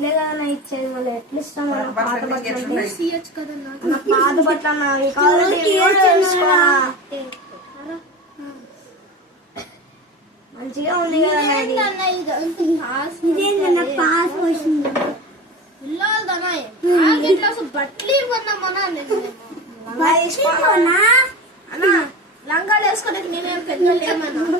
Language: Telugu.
ఎట్లేదన్నా ఇచ్చేది మళ్ళీ ఎట్లిస్తాం పాత బట్టలు పాత బట్టలు మంచిగా ఉంది కదా పాస్ వచ్చింది బట్టలు ఇవ్వన్నా మన లంగాలు వేసుకోలేదు మేమేం పెద్దలేమన్నా